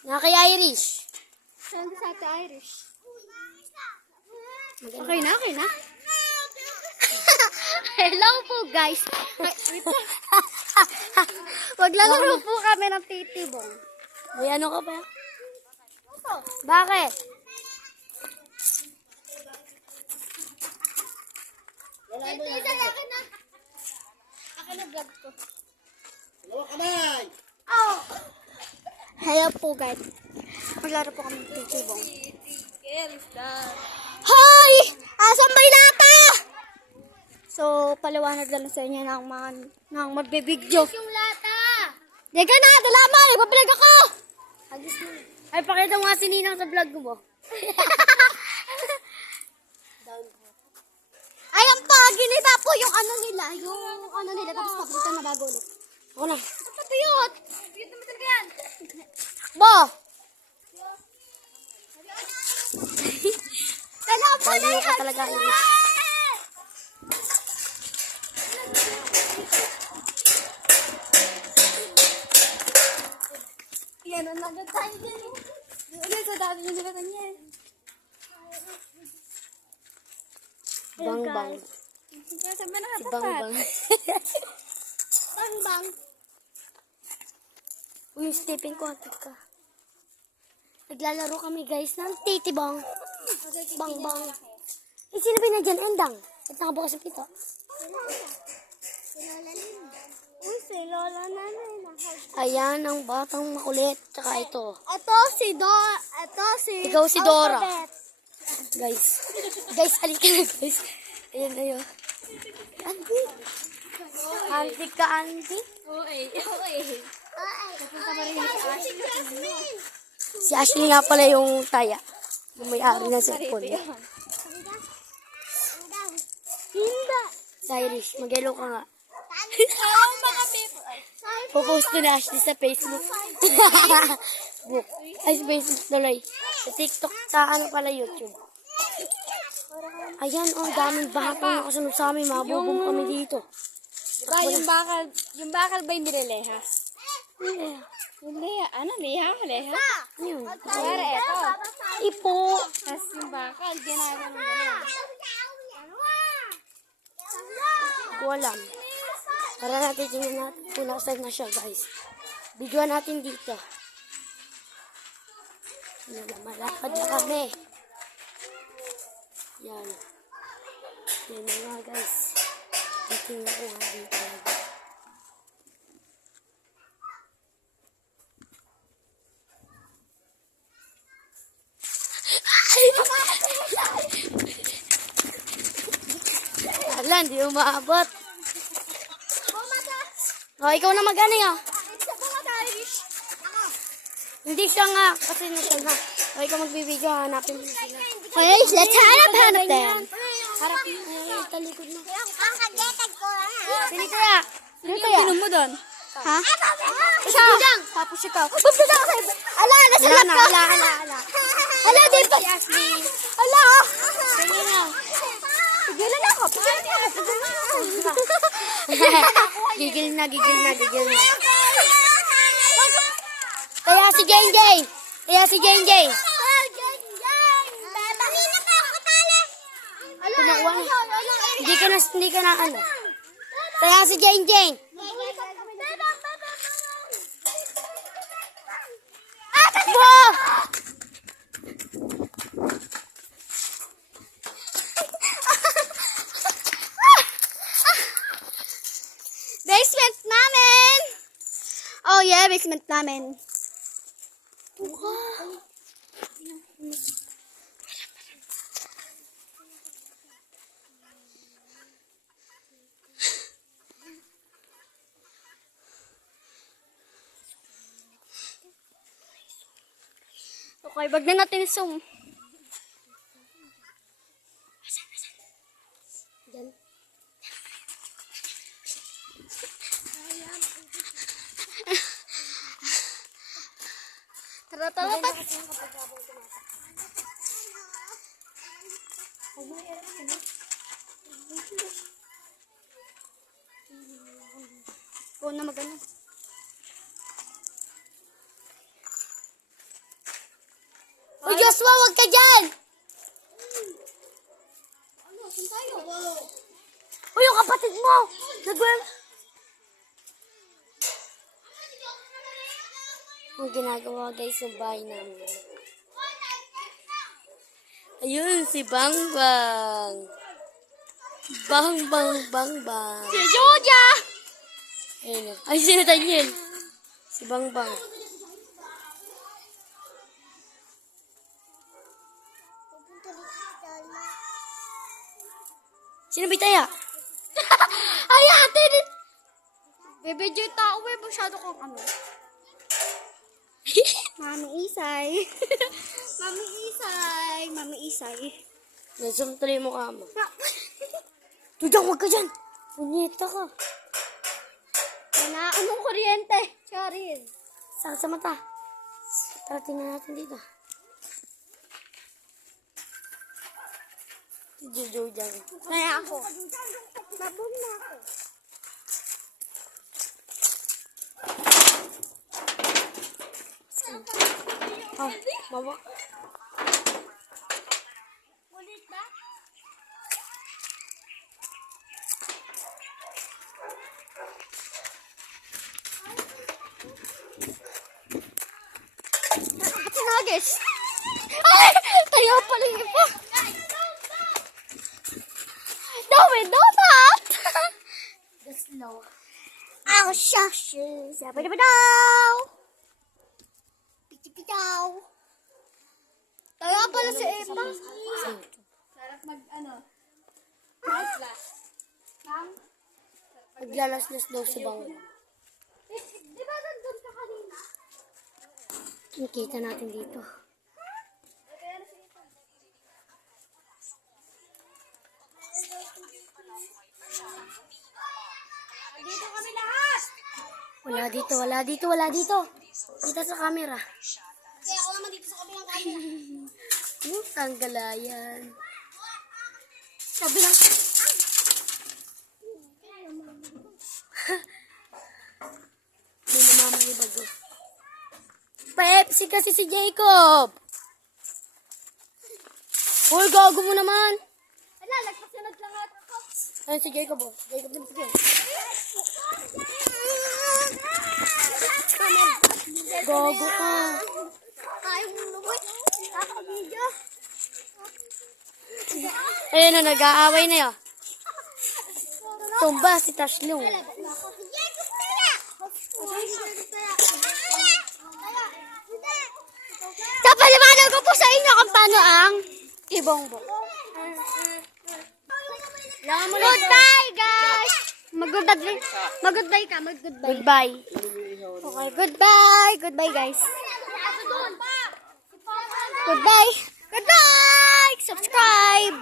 Na kay Irish. Saan sa ate Irish? Okay na, okay na. Hello po guys. Maglalaro po kami ng titibong. May ano ka pa? Bakit? Ito isa lang akin na. Akin na vlog ko. Oh. Hello po guys. Maglaro po kami ng titibong. Hoy! Asan ba yung lata? So, paliwanag lang sa inyo ng magbibidyo. Yung lata! Di ka na! Dalaman! Ipapalag ako! Ay, pakita mo nga si Ninang sa vlog mo. Ayan pa! Ginita po yung ano nila. Yung ano nila. Tapos papunta na bago ulit. Ako na. Patuyot! Patuyot naman talaga yan. Bo! Kailangan po na Baliw yan! ka talaga, Irish. Yan ang nagad tayo dyan. Ulit sa dati yung nila kanya. Bang bang. Saan ba Si Bang Bang. Bang bang. Uy, Stephen, kontak ka. Naglalaro kami guys ng titibong. Bang bang. Eh, sino ba na dyan? Endang. At nakabukas ang pito. Uy, si Lola namin. Ayan ang batang makulit. Tsaka ito. Ito si Ikaw si Dora. Alphabet. Guys. Guys, halika na guys. Ayan, ayun. Auntie. Auntie ka, auntie. Si Ashley nga pala yung taya. Yung may-ari ng cellphone. Hindi. Si Irish, mag-hello ka nga. Ang mga people. Popost ko na Ashley sa Facebook. Book. Ay, sa Facebook tuloy. Sa TikTok, sa ano pala YouTube. Ayan, oh, daming bakang nakasunod sa amin. Mabubong kami dito. Diba, yung bakal ba yung nileleha? Yung leha, ano leha? Leha? Yun. Para ito. Ipo. Tapos yung bakal, ginagawa ng gano'n. Ko alam. Para natin tingnan natin kung nakasave na siya, guys. Videoan natin dito. Malapad na kami. Yan. Yan na nga, guys. Tingnan ko nga dito. Wala, hindi umaabot. Oh, ikaw na mag-ano yan. Hindi siya nga, kasi na siya nga. O, ikaw magbibideo, hanapin mo sila. Okay, let's hanap them. Harap mo, talikod na. Sino kaya? Sino kaya? Sino mo doon? Ha? Isa. Tapos ikaw. Ala, nasa lap ka. Ala. Ala, di ba? Ala. Tingin na. Pigilan ako. Gigil na. Kaya si Jane. Kumakuha na. Hindi ka na ano. Kaya si Jane. Bo! Basement namin. Oh yeah, basement namin. Okay, wag na natin zoom. Diyan. Tara. Oo na magano. Huwag ka dyan! Ano, saan tayo? Uy, yung kapatid mo! Nagwel... Ang ginagawa guys sa bahay namin. Ayun, si Bang Bang. Bang Bang Bang Bang. Si Joja! Ayun. Ay, sino Daniel? Si Bang Bang. Sino Bitaya? Ay, ate! Bebe, yung tao eh. Masyado kang ano. Mami Isay. Mami Isay. Mami Isay. Nasum tuloy mo ka mo. Tudang, huwag ka dyan. Punyeta ka. Wala, anong kuryente? Charin. Sakit sa mata. Tara, tingnan natin dito. Si Jojo dyan. Kaya ako. Babon na ako. Ah, mama. Ulit ba? Ate Nagis! Ay! Tayo pala yung iba! No, we do that! The slow. I'll shush you. Sabadaw! Piti-pitaw! Tayo pala si Emma. Sarap mag ano? Maglas. Maglalaslas daw si Bang. Di ba nandun ka kanina? Nakita natin dito. Dito kami lahat! Wala dito, wala dito, wala dito. Dito sa camera. Kaya ako naman dito sa kabilang kanya. Tanggalayan. Sabi lang. May namamalibago. Pepsi kasi si Jacob. Uy, gago mo naman. Ala, nagpasunod lang ako. Ano si Jacob oh? Jacob din sige. Gago ka. Ayaw mo naman. Nakakabidyo. Ayun na, nag-aaway na yun. Tumba si Tashlong. Kapaliwanag ko po sa inyo kung paano ang ibongbo. Goodbye, guys! Mag-goodbye ka, mag-goodbye. Goodbye. Okay, goodbye. Goodbye, guys. Goodbye. Goodbye. Subscribe.